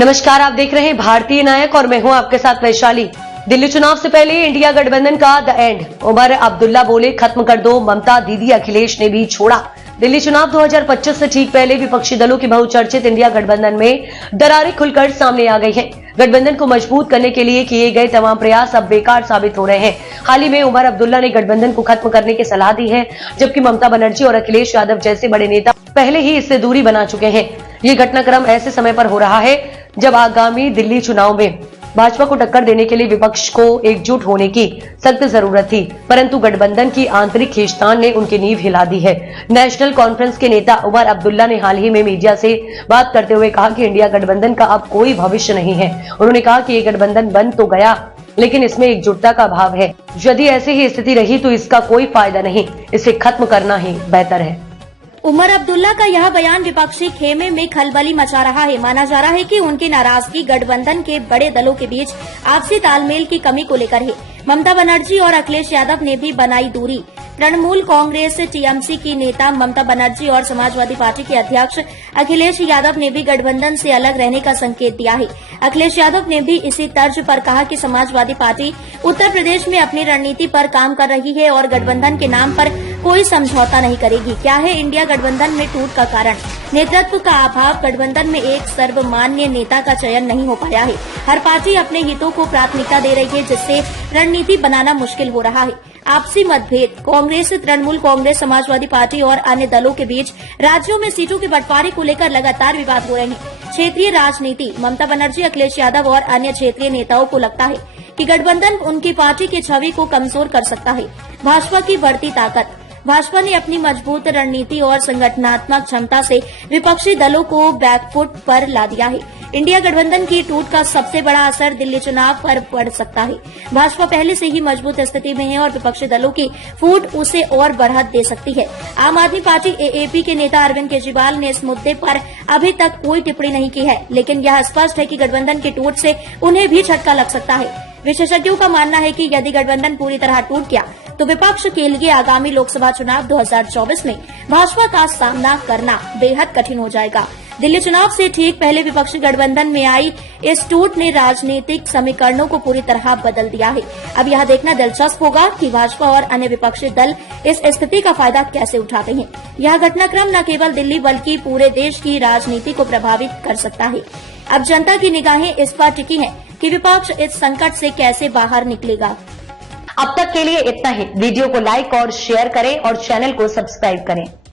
नमस्कार, आप देख रहे हैं भारतीय नायक और मैं हूं आपके साथ वैशाली। दिल्ली चुनाव से पहले इंडिया गठबंधन का द एंड। उमर अब्दुल्ला बोले खत्म कर दो, ममता दीदी अखिलेश ने भी छोड़ा। दिल्ली चुनाव 2025 से ठीक पहले विपक्षी दलों की बहुचर्चित इंडिया गठबंधन में दरारें खुलकर सामने आ गई हैं। गठबंधन को मजबूत करने के लिए किए गए तमाम प्रयास अब बेकार साबित हो रहे हैं। हाल ही में उमर अब्दुल्ला ने गठबंधन को खत्म करने की सलाह दी है, जबकि ममता बनर्जी और अखिलेश यादव जैसे बड़े नेता पहले ही इससे दूरी बना चुके हैं। ये घटनाक्रम ऐसे समय पर हो रहा है जब आगामी दिल्ली चुनाव में भाजपा को टक्कर देने के लिए विपक्ष को एकजुट होने की सख्त जरूरत थी, परंतु गठबंधन की आंतरिक खींचतान ने उनकी नींव हिला दी है। नेशनल कॉन्फ्रेंस के नेता उमर अब्दुल्ला ने हाल ही में मीडिया से बात करते हुए कहा कि इंडिया गठबंधन का अब कोई भविष्य नहीं है। उन्होंने कहा कि ये गठबंधन बन तो गया, लेकिन इसमें एकजुटता का अभाव है। यदि ऐसी ही स्थिति रही तो इसका कोई फायदा नहीं, इसे खत्म करना ही बेहतर है। उमर अब्दुल्ला का यह बयान विपक्षी खेमे में खलबली मचा रहा है। माना जा रहा है कि उनकी नाराजगी गठबंधन के बड़े दलों के बीच आपसी तालमेल की कमी को लेकर है। ममता बनर्जी और अखिलेश यादव ने भी बनाई दूरी। तृणमूल कांग्रेस टीएमसी की नेता ममता बनर्जी और समाजवादी पार्टी के अध्यक्ष अखिलेश यादव ने भी गठबंधन से अलग रहने का संकेत दिया है। अखिलेश यादव ने भी इसी तर्ज पर कहा कि समाजवादी पार्टी उत्तर प्रदेश में अपनी रणनीति पर काम कर रही है और गठबंधन के नाम पर कोई समझौता नहीं करेगी। क्या है इंडिया गठबंधन में टूट का कारण? नेतृत्व का अभाव। गठबंधन में एक सर्वमान्य नेता का चयन नहीं हो पाया है। हर पार्टी अपने हितों को प्राथमिकता दे रही है, जिससे रणनीति बनाना मुश्किल हो रहा है। आपसी मतभेद। कांग्रेस, तृणमूल कांग्रेस, समाजवादी पार्टी और अन्य दलों के बीच राज्यों में सीटों के बंटवारे को लेकर लगातार विवाद हो रहे हैं। क्षेत्रीय राजनीति। ममता बनर्जी, अखिलेश यादव और अन्य क्षेत्रीय नेताओं को लगता है कि गठबंधन उनकी पार्टी की छवि को कमजोर कर सकता है। भाजपा की बढ़ती ताकत। भाजपा ने अपनी मजबूत रणनीति और संगठनात्मक क्षमता से विपक्षी दलों को बैकफुट पर ला दिया है। इंडिया गठबंधन की टूट का सबसे बड़ा असर दिल्ली चुनाव पर पड़ सकता है। भाजपा पहले से ही मजबूत स्थिति में है और विपक्षी दलों की फूट उसे और बढ़त दे सकती है। आम आदमी पार्टी एएपी के नेता अरविंद केजरीवाल ने इस मुद्दे पर अभी तक कोई टिप्पणी नहीं की है, लेकिन यह स्पष्ट है कि गठबंधन की टूट से उन्हें भी झटका लग सकता है। विशेषज्ञों का मानना है कि यदि गठबंधन पूरी तरह टूट गया तो विपक्ष के लिए आगामी लोकसभा चुनाव 2024 में भाजपा का सामना करना बेहद कठिन हो जाएगा। दिल्ली चुनाव से ठीक पहले विपक्षी गठबंधन में आई इस टूट ने राजनीतिक समीकरणों को पूरी तरह बदल दिया है। अब यह देखना दिलचस्प होगा कि भाजपा और अन्य विपक्षी दल इस स्थिति का फायदा कैसे उठाते हैं। यह घटनाक्रम न केवल दिल्ली बल्कि पूरे देश की राजनीति को प्रभावित कर सकता है। अब जनता की निगाहें इस पर टिकी हैं कि विपक्ष इस संकट से कैसे बाहर निकलेगा। अब तक के लिए इतना ही। वीडियो को लाइक और शेयर करें और चैनल को सब्सक्राइब करें।